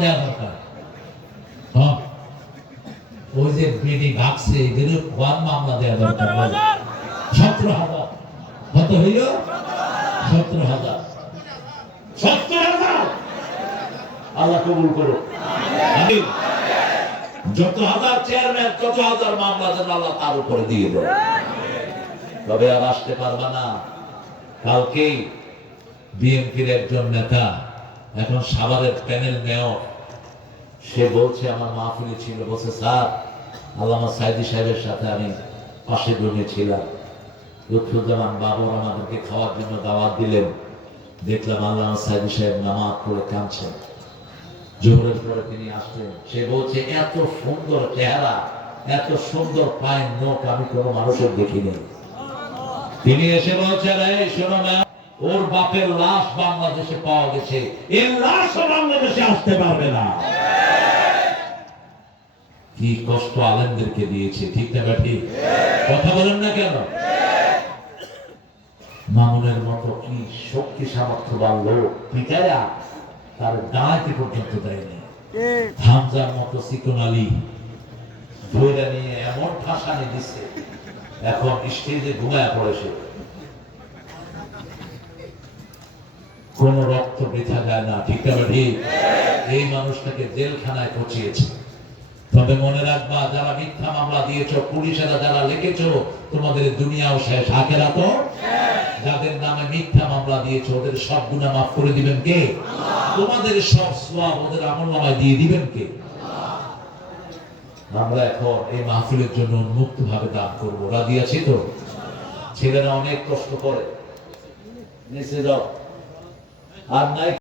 দেওয়া দরকার। হ্যাঁ? ওই যে বিডি ভাগছে মামলা দেওয়া দরকার। সতেরো হাজার। কত হইল? সতেরো হাজার। সত্তর হাজার! আল্লাহ কবুল করো যত হাজার চেয়ারম্যান তত হাজার মামলা যেন আল্লাহ তার উপরে দিয়ে দেয় তবে আর আসতে পারবে না। কালকেই বিএনপির একজন নেতা এখন সাভারের প্যানেল মেয়র, সে বলছে, আমার মাহফিলে ছিল। বলছে, স্যার, আল্লামা সাইদি সাহেবের সাথে আমি পাশে রুমে ছিলাম। লুৎফুজ্জামান বাবর আমাদেরকে খাওয়ার জন্য দাওয়াত দিলেন। দেখলাম আল্লামা সাইদি সাহেব নামাজ পড়ে কাঁদছেন। জোহরের পরে তিনি আসলেন। সে বলছে, এত সুন্দর চেহারা, এত সুন্দর পায়ের নখ আমি কোনো মানুষের দেখিনি। তিনি এসে বলছেন, এই শোনো না ওর বাপের লাশ বাংলাদেশে পাওয়া গেছে। এর লাশও বাংলাদেশে আসতে পারবে না। কি কষ্ট আলেমদেরকে দিয়েছে ঠিক না ঠিক কথা বলেন না কেন? মামুনের মতো কি শক্তি সামর্থ্যবান লোক পিটায়া তার দাঁড়াইতে পর্যন্ত দেয়নি। হামজার মতো চিকন আলী ধৈর্য নিয়ে এমন ঠাসানি দিচ্ছে এখন স্টেজে ঘুমায় পড়েছে। কোন রক্ত বৃথা যায় না, ঠিক না ঠিক? এই মানুষটাকে জেলখানায় পচিয়েছে। তবে মনে রাখবা, যারা মিথ্যা মামলা দিয়েছ, পুলিশেরা যারা লিখেছ তোমাদের দুনিয়াও শেষ। আখেরা তো যাদের নামে মিথ্যা মামলা দিয়েছ, ওদের সব গুণা মাফ করে দিবেন কে? তোমাদের সব সওয়াব ওদের আমল নামায় দিয়ে দিবেন কে? আমরা এখন এই মাহফিলের জন্য উন্মুক্ত ভাবে দান করব। রাজি আছি তো? ছেলেরা অনেক কষ্ট করে। নিচে আর